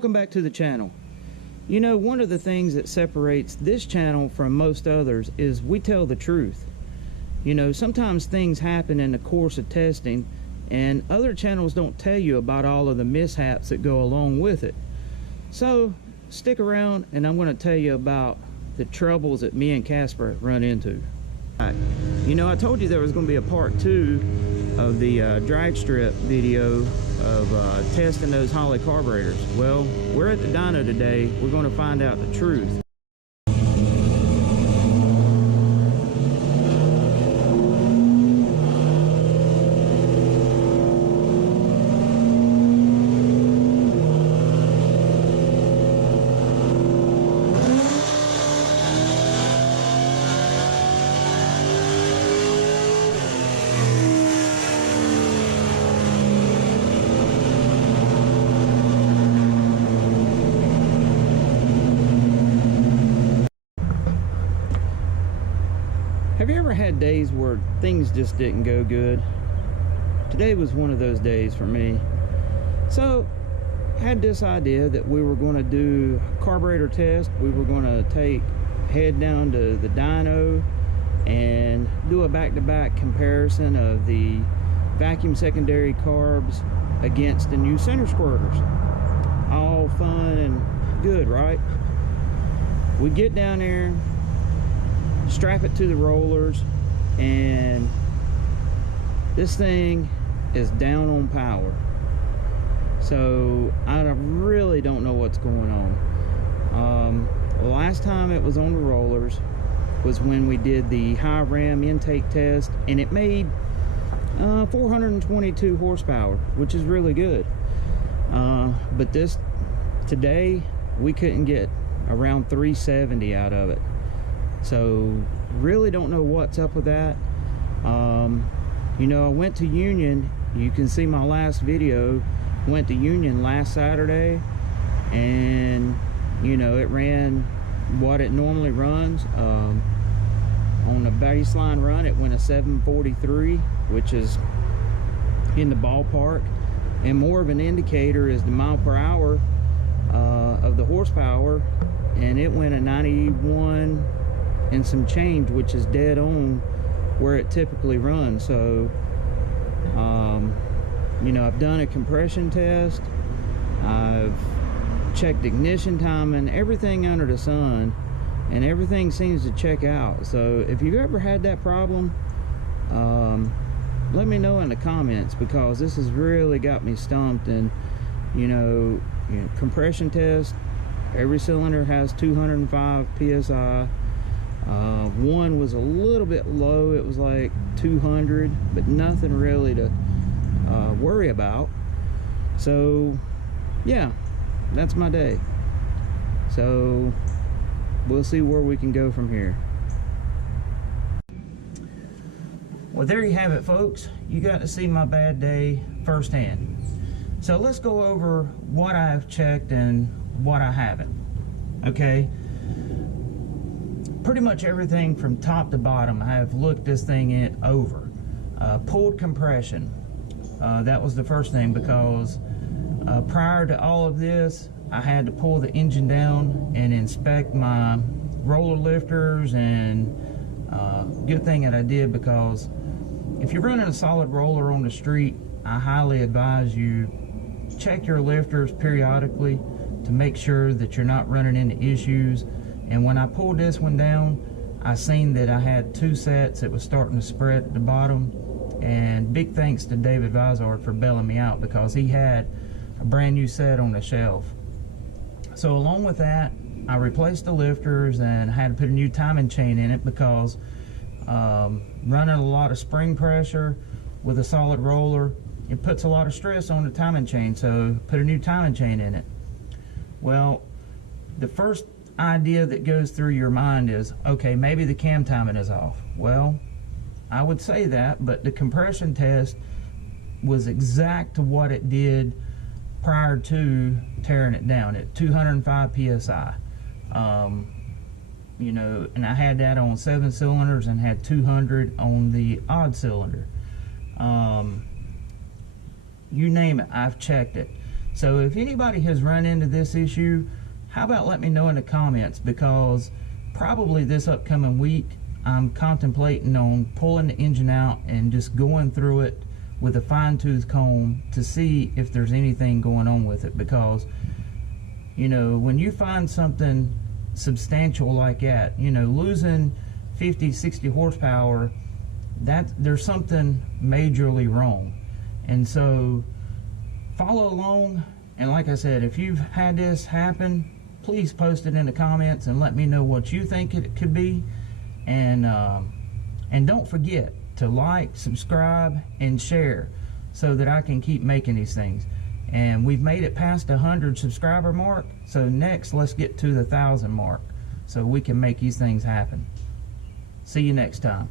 welcome back to the channel. You know, one of the things that separates this channel from most others is we tell the truth. You know, sometimes things happen in the course of testing and other channels don't tell you about all of the mishaps that go along with it. So stick around and I'm going to tell you about the troubles that me and Casper run into. You know, I told you there was going to be a part 2 of the drag strip video of testing those Holley carburetors. Well, we're at the dyno today. We're going to find out the truth. Have you ever had days where things just didn't go good? Today was one of those days for me. So I had this idea that we were going to do a carburetor test. We were going to head down to the dyno and do a back-to-back comparison of the vacuum secondary carbs against the new Center Squirters. All fun and good, right? We get down there, strap it to the rollers, and this thing is down on power. So I really don't know what's going on. The last time it was on the rollers was when we did the high ram intake test, and it made 422 horsepower, which is really good. But today we couldn't get around 370 out of it. So really don't know what's up with that. You know, I went to Union. You can see my last video. Went to Union last Saturday, and you know, it ran what it normally runs. On the baseline run, it went a 743, which is in the ballpark, and more of an indicator is the mile per hour of the horsepower, and it went a 91 and some change, which is dead on where it typically runs. So you know, I've done a compression test, I've checked ignition time and everything under the sun, and everything seems to check out. So if you've ever had that problem, let me know in the comments, because this has really got me stumped. And you know, compression test, every cylinder has 205 psi. One was a little bit low, it was like 200, but nothing really to worry about. So yeah, that's my day. So we'll see where we can go from here. Well, there you have it, folks. You got to see my bad day firsthand. So let's go over what I've checked and what I haven't. Okay, pretty much everything from top to bottom I have looked this thing over. Pulled compression, that was the first thing, because prior to all of this I had to pull the engine down and inspect my roller lifters, and good thing that I did, because if you're running a solid roller on the street, I highly advise you check your lifters periodically to make sure that you're not running into issues. And when I pulled this one down, I seen that I had 2 sets that was starting to spread at the bottom. And big thanks to David Vizard for bailing me out, because he had a brand new set on the shelf. So along with that, I replaced the lifters and had to put a new timing chain in it, because running a lot of spring pressure with a solid roller, it puts a lot of stress on the timing chain. So put a new timing chain in it. Well, the first idea that goes through your mind is, okay, maybe the cam timing is off. Well, I would say that, but the compression test was exact to what it did prior to tearing it down at 205 psi. You know, and I had that on 7 cylinders and had 200 on the odd cylinder. You name it, I've checked it. So if anybody has run into this issue, how about let me know in the comments, because probably this upcoming week I'm contemplating on pulling the engine out and just going through it with a fine-tooth comb to see if there's anything going on with it. Because, you know, when you find something substantial like that, you know, losing 50, 60 horsepower, there's something majorly wrong. And so follow along, and like I said, if you've had this happen, please post it in the comments and let me know what you think it could be. And don't forget to like, subscribe, and share so that I can keep making these things. And we've made it past the 100 subscriber mark, so next let's get to the 1,000 mark so we can make these things happen. See you next time.